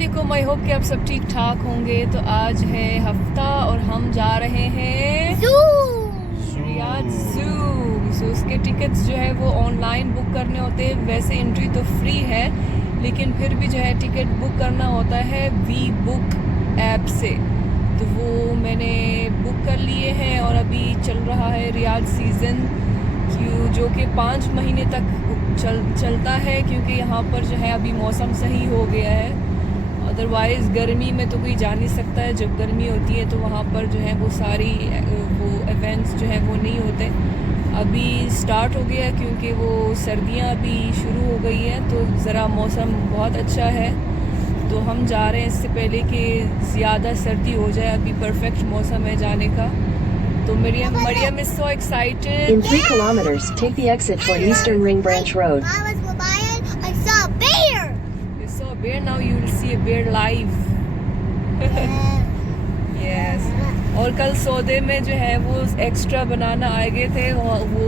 अस्सलामुअलैकुम। I hope कि आप सब ठीक ठाक होंगे। तो आज है हफ्ता और हम जा रहे हैं रियाद ज़ू। सो उसके टिकट्स जो है वो ऑनलाइन बुक करने होते हैं। वैसे एंट्री तो फ्री है, लेकिन फिर भी जो है टिकट बुक करना होता है वी बुक ऐप से। तो वो मैंने बुक कर लिए हैं और अभी चल रहा है रियाद सीज़न, जो कि 5 महीने तक चलता है, क्योंकि यहाँ पर जो है अभी मौसम सही हो गया है। अदरवाइज़ गर्मी में तो कोई जा नहीं सकता है। जब गर्मी होती है तो वहाँ पर जो है वो सारी वो इवेंट्स जो है वो नहीं होते। अभी स्टार्ट हो गया है क्योंकि वो सर्दियाँ अभी शुरू हो गई हैं, तो ज़रा मौसम बहुत अच्छा है। तो हम जा रहे हैं इससे पहले कि ज़्यादा सर्दी हो जाए। अभी परफेक्ट मौसम है जाने का। तो Maryam is so excited. In 3 kilometers, take the exit toward Eastern Ring Branch Road. I saw a bear. You saw a bear, now you will see a bear live. Yes. और कल सौदे में जो है वो एक्स्ट्रा बनाना आ गए थे, वो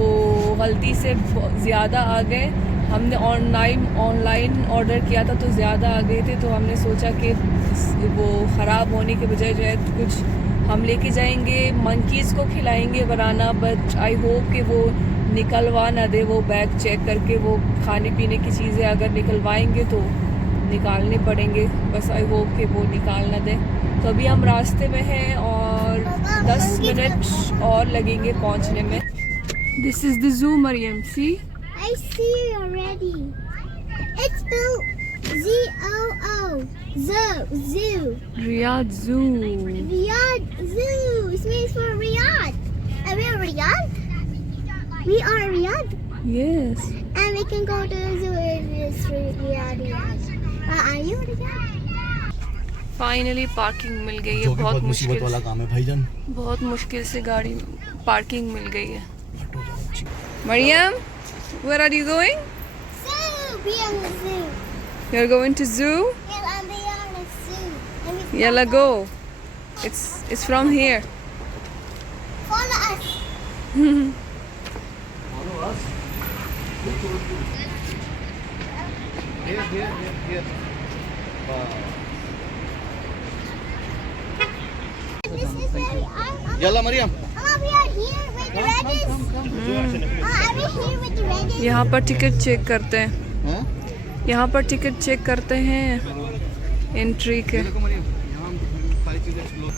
गलती से ज़्यादा आ गए। हमने ऑनलाइन ऑर्डर किया था तो ज़्यादा आ गए थे, तो हमने सोचा कि वो ख़राब होने के बजाय जो है कुछ हम लेके जाएंगे, मंकीज़ को खिलाएंगे बनाना। बट आई होप कि वो निकलवा ना दे। वो बैग चेक करके वो खाने पीने की चीज़ें अगर निकलवाएंगे तो निकालने पड़ेंगे। बस आई होप कि वो निकाल ना दे। तो अभी हम रास्ते में हैं और 10 मिनट और लगेंगे पहुंचने में। This is the zoo Maryam, see? I see already. It's spelled Z-O-O. Zoo. Riyadh zoo. Riyadh Zoo. It means for Riyadh. Are we in Riyadh? We are in Riyadh. Yes. And we can go to the zoo if it's Riyadh. Are you in Riyadh? Finally parking मिल गई है। बहुत मुश्किल वाला काम है भाईजान। बहुत मुश्किल से गाड़ी पार्किंग मिल गई है। Maryam, where are you going? Zoo. We are in the zoo. You're going to zoo? Yeah, and we are in the zoo. And we Yalla, go. It's from here. follow us. Here. This is where Yalla Maryam. we are here with the reddies. Are we here with the reddies? यहाँ पर ticket check करते हैं। हाँ? यहाँ पर ticket check करते हैं entry के। देखो मरियम, यहाँ हम सारी चीजें explore.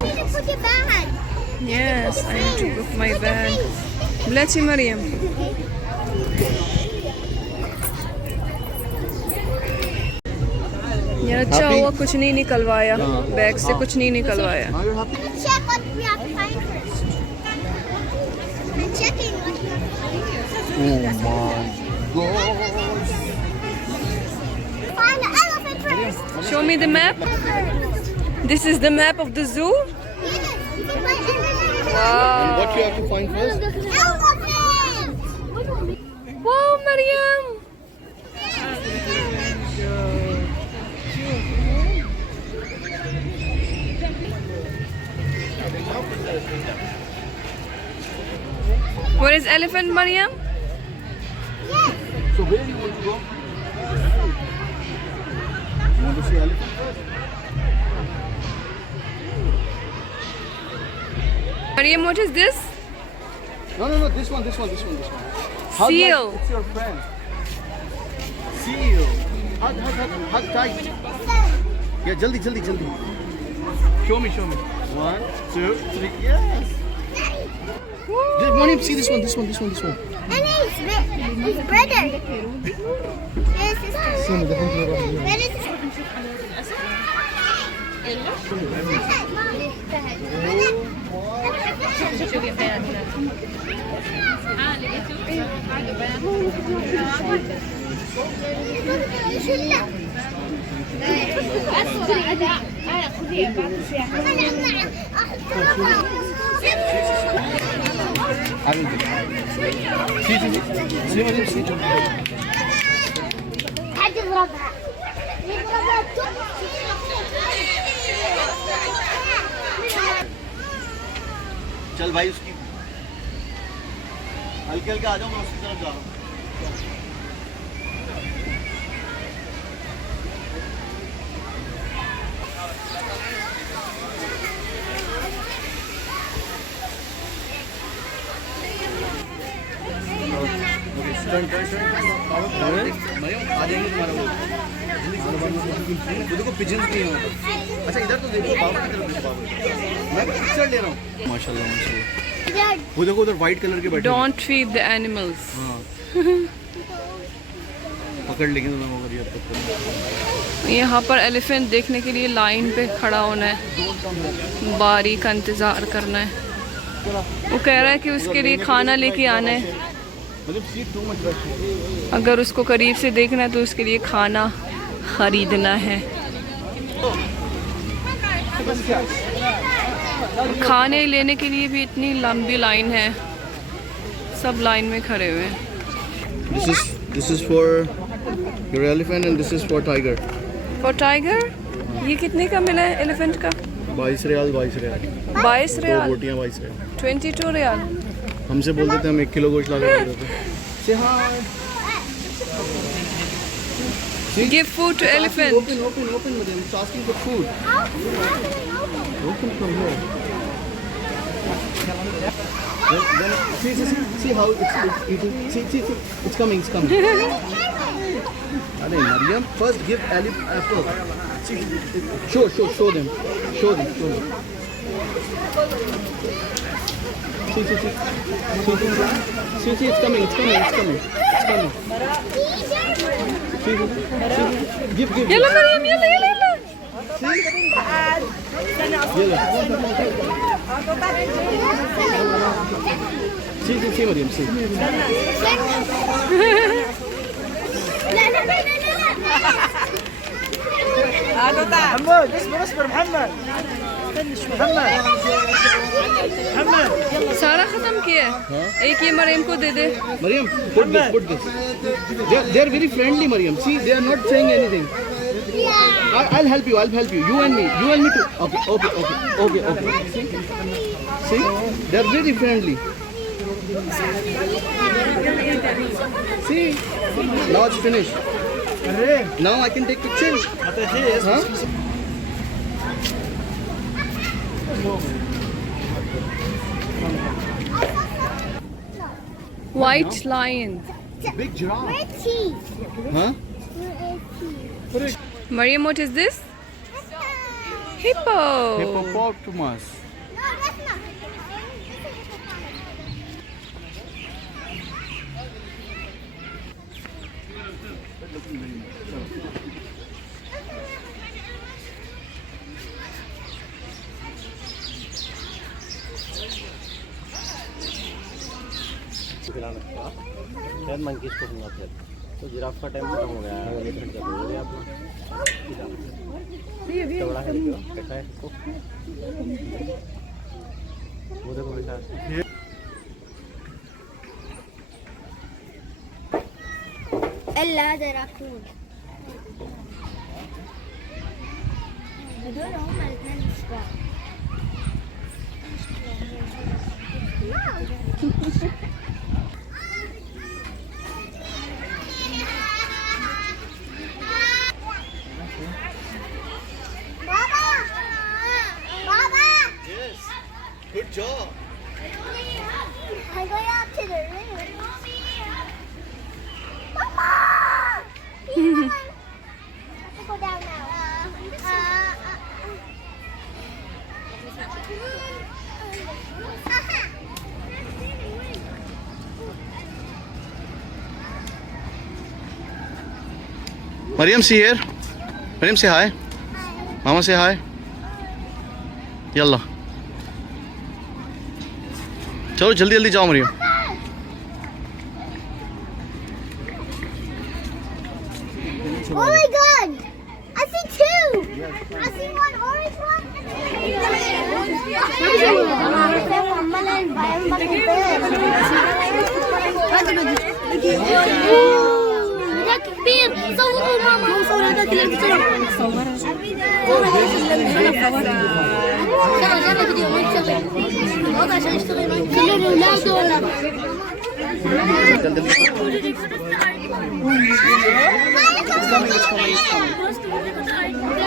You need to put your bag. Yes, I need to book my bag. Bless you, Maryam. यार अच्छा हुआ कुछ नहीं निकलवाया, बैग से कुछ नहीं निकलवाया। Now you're happy? Check what we have to find first. I'm checking what we have to find first. Oh my God. Find the elephant first. Show me the map. This is the map of the zoo. Yes, you can find elephant. And what you Wow. have to find first? Elephant. Wow, Maryam. Where is elephant, Maryam? Yes. So where do you want to go? You want to see elephant first? Maryam, what is this? No. This one. Hug Seal. Like it's your friend. Seal. Hug tight. Yeah, jaldi. Show me. 1, 2, 3. Yes. Just want to see this one. And his brother. His sister. Where is his चल भाई उसकी हल्के आ जाओ, मैं उसकी तरफ जा रहा हूँ। आ जाएंगे तुम्हारा वो। देखो पिजन्स नहीं हो। अच्छा इधर तो देखो बाबा की तरफ देखो बाबा। मैं पिक्चर ले रहा हूँ। माशाल्लाह माशाल्लाह। वो देखो उधर व्हाइट कलर के बैठे। Don't feed the animals. हाँ। पकड़ लेंगे तो मगर यार पकड़। यहाँ पर एलिफेंट देखने के लिए लाइन पे खड़ा होना है, बारी का इंतज़ार करना है। वो कह रहा है कि उसके लिए खाना लेके आना है, अगर उसको करीब से देखना है तो उसके लिए खाना ख़रीदना है। खाने लेने के लिए भी इतनी लंबी लाइन है, सब लाइन में खड़े हुए हैं। This is for your elephant and this is for tiger. और टाइगर ये कितने का मिला है एलिफेंट का? 22 रियाल 22 रियाल। 22 दो रियाल। बोटियाँ 22 रियाल। 22 रियाल। हमसे बोल देते हम 1 किलो गोश्त ला के दे देते। Say hi. Give food to elephant. Open, Madam. It's asking for food. Open from here. Then see how it's eating. See, it's coming. Arey, Mariam, first give apple. See, show them. See, it's coming. See, give. يلا مريم يلا. See, Mariam, see. محمد اصبر محمد सारा खत्म किया है। एक ये मरियम को दे दे। Mariam, put this. They are very friendly, Mariam. See, they are not saying anything. I'll help you. You and me too. Okay. See, they are very friendly. See, now it's finished. Now I can take pictures. Huh? White lion. Big giraffe. Where's cheese? Huh? Where is cheese? Mariam, what is this? Hippo. Hippopotamus. No, that's not. शायद monkeys को सुना थे तो giraffe का time खत्म हो गया है। एलिफेंट का हो गया अपना चौड़ा है कैसा है इसको वो देखो कैसा है। Allah, there are food. I don't know, my friend is gone. Baba! Yes. Good job. I'm going up to the room. Mama! I have to go down now. Mariam, see here. Mariam, say hi. Mama, say hi. Yalla. चलो जल्दी जाओ Maryam. Oh my god! I see two! I see one orange one. ده كبير صوروا ماما صور هذا كله صورها شغل فيديو ما يشتغل وضع عشان يشتغل كل الاولاد ولا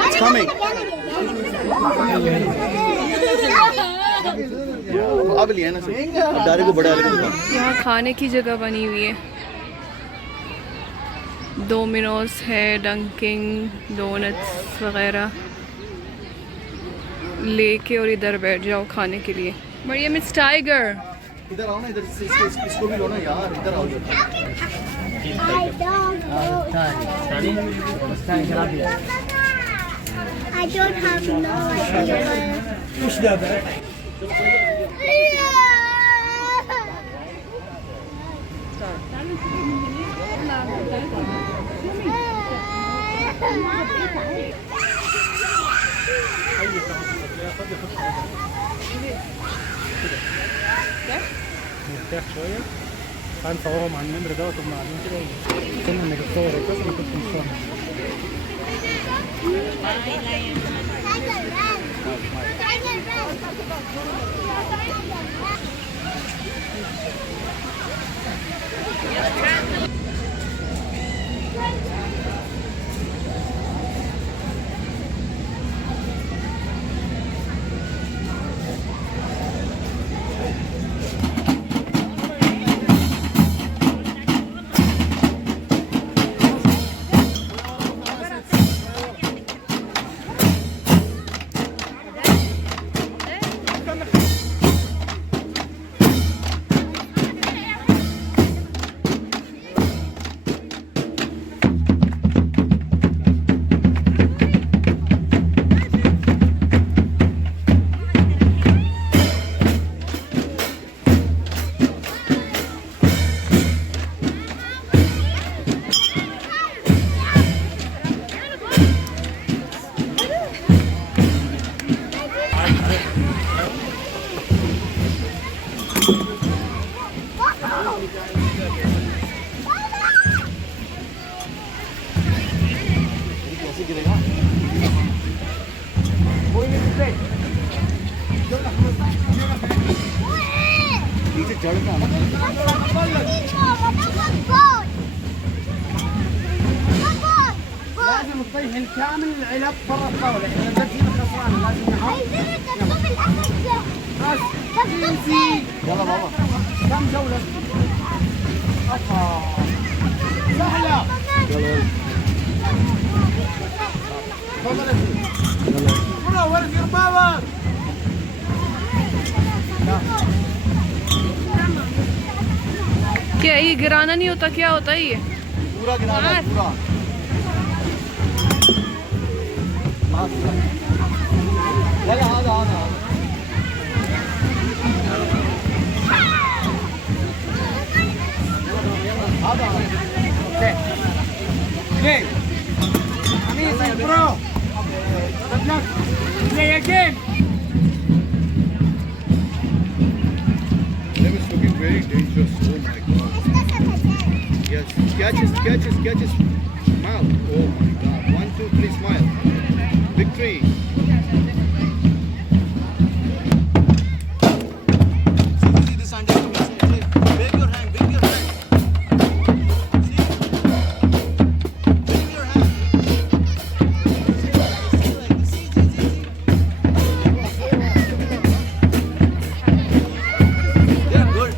It's coming. अब लिया ना sir. डारे को बड़ा लगा। यहाँ खाने की जगह बनी हुई है। डोमिनोज है, डंकिंग डोनट्स वगैरह लेके और इधर बैठ जाओ खाने के लिए। Maryam it's tiger. इधर आओ ना, इधर इसको भी लो ना यार, इधर आओ। I don't have no idea. وش دابا؟ مرتاح شوية؟ هنصورهم على النمر دوت وهم قاعدين كده كنا انك تصور بس ما كنتش مصور. नीचे चढ़ का لازم تطيح الكامل العلب برا الطاولة، احنا نزلنا خسرانة لازم نحط. بس يلا بابا. كم جولة؟ سهلة. يلا تفضل يا برو where's your power؟ क्या ये गिराना नहीं होता, क्या होता है ये? पूरा गिराना है, पूरा। يلا هذا Okay. Amazing, bro. Good luck. Play again. That was looking very dangerous. Oh my god. Yes. Catch his mouth. Oh my god. 1, 2, 3, smile. Victory. See this under to me. Wave your hand. See? Wave your hand. See. They're good.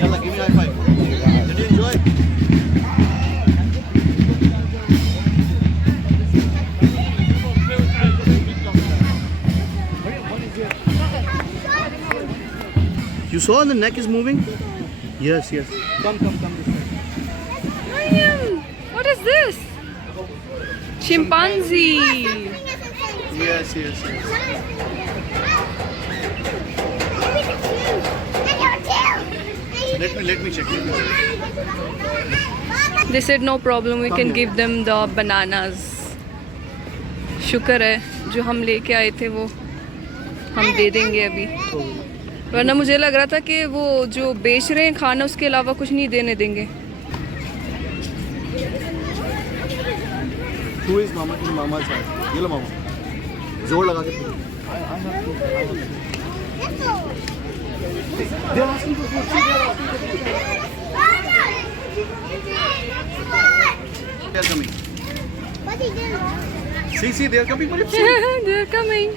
Yalla, give me a high five. Did you enjoy? You saw the neck is moving? Yes. Come this way. Mariam, what is this? Chimpanzee. Yes. Let me check. They said no problem, we can give them the bananas. शुक्र है जो हम लेके आए थे वो हम दे देंगे अभी, वरना मुझे लग रहा था कि वो जो बेच रहे हैं खाना उसके अलावा कुछ नहीं देने देंगे। Who is mama in mama's house? ये लो मामा, जोर लगा के पीलो। They are asking for food. They are coming. What are you doing? See, they are coming. They're coming.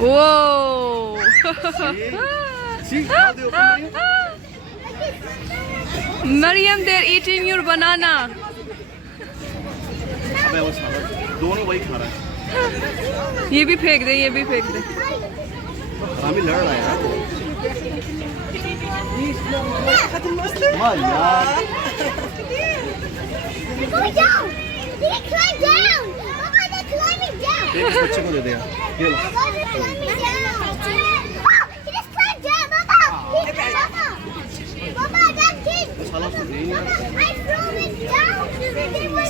Whoa! See how they open it? Mariam, they're eating your banana. अबे वो साला दोनों वही खा रहा है। ये भी फेंक दे, ये भी फेंक दे। रामी लड़ रहा है यार। वाह यार। They're going down. They climb down. Mama, they're climbing down. एक इस बच्चे को दे दे यार। ये लो। Mama, they're climbing down. Oh, he just climbed down, Mama. Mama, that kid. साला उसको दे यार। I threw it down.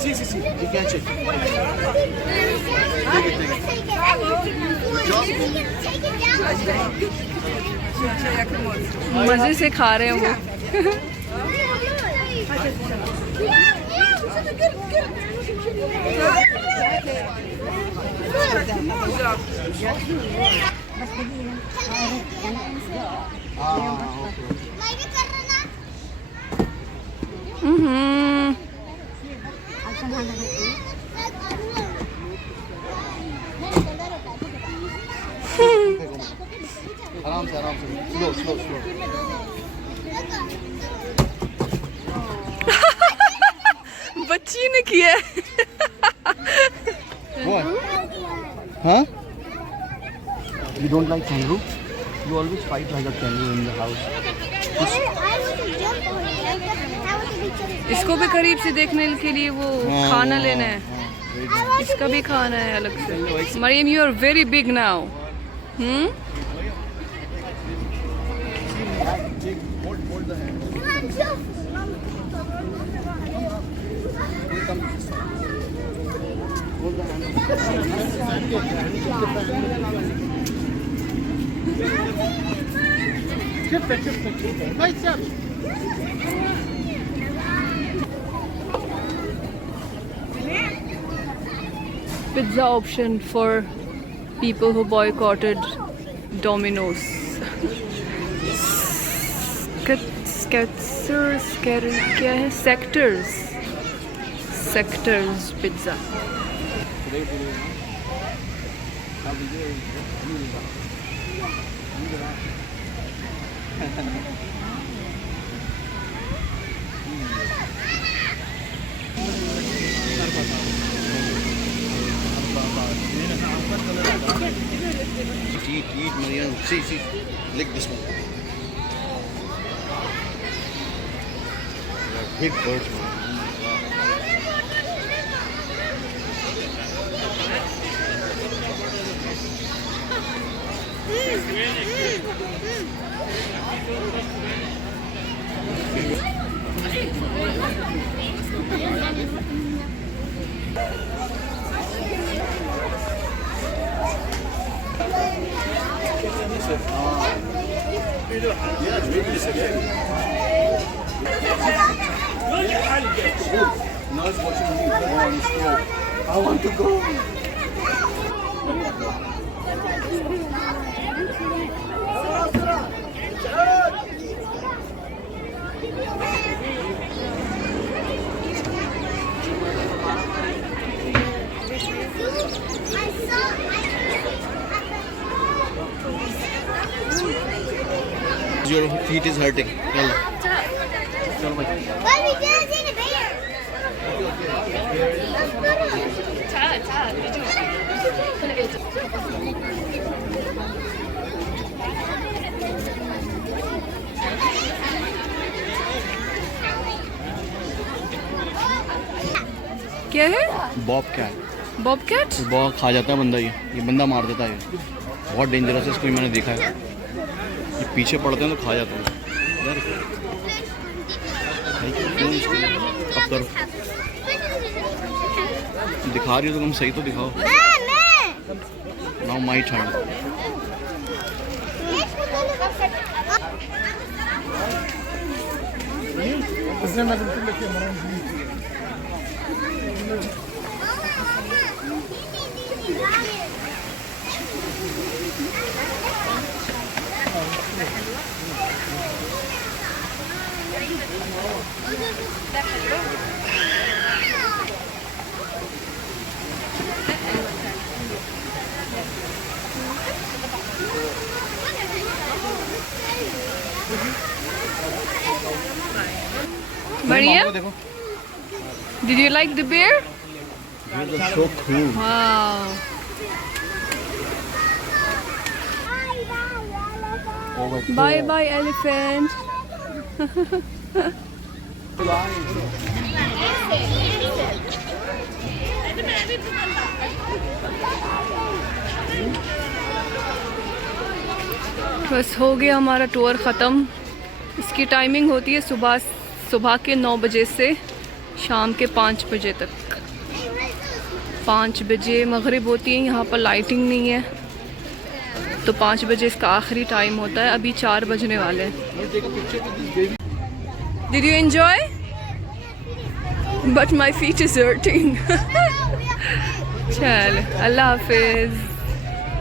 See, you catch it. Take it down. मजे से खा रहे हैं वो। आराम से स्लो बच्ची ने किया है। What? Huh? You don't like kangaroo? You always fight like a kangaroo in the house. इसको भी करीब से देखने के लिए वो खाना लेना है। इसका भी खाना है अलग से। Maryam, you are very big now. Hold the hand. Hold the hand. Pizza option for people who boycotted Domino's. क्या है? Sectors pizza. Eat, Mariam. See, lick this one. Big birds, man. Now it's watching me go on the stove. I want to go. Your feet is hurting. Chalo. Chalo, bhai. But we didn't see the bear. क्या है? Bobcat. Bobcat? बहुत खा जाता है बंदा ये बंदा मार देता है। बहुत डेंजरस है, इसको मैंने देखा है। ये पीछे पड़ते हैं तो खा जाते हैं। यार अब करो, दिखा रही हो तो तुम सही तो दिखाओ। Now my turn. बढ़िया. देखो. Did you like the bear? So cool. Wow. Bye bye elephant. बस हो गया हमारा टूर ख़त्म. इसकी टाइमिंग होती है सुबह के 9 बजे से शाम के 5 बजे तक. 5 बजे मगरिब होती है. यहाँ पर लाइटिंग नहीं है तो 5 बजे इसका आखिरी टाइम होता है. अभी 4 बजने वाले हैं. Did you enjoy? But my feet is hurting. चल अल्लाह हाफिज़.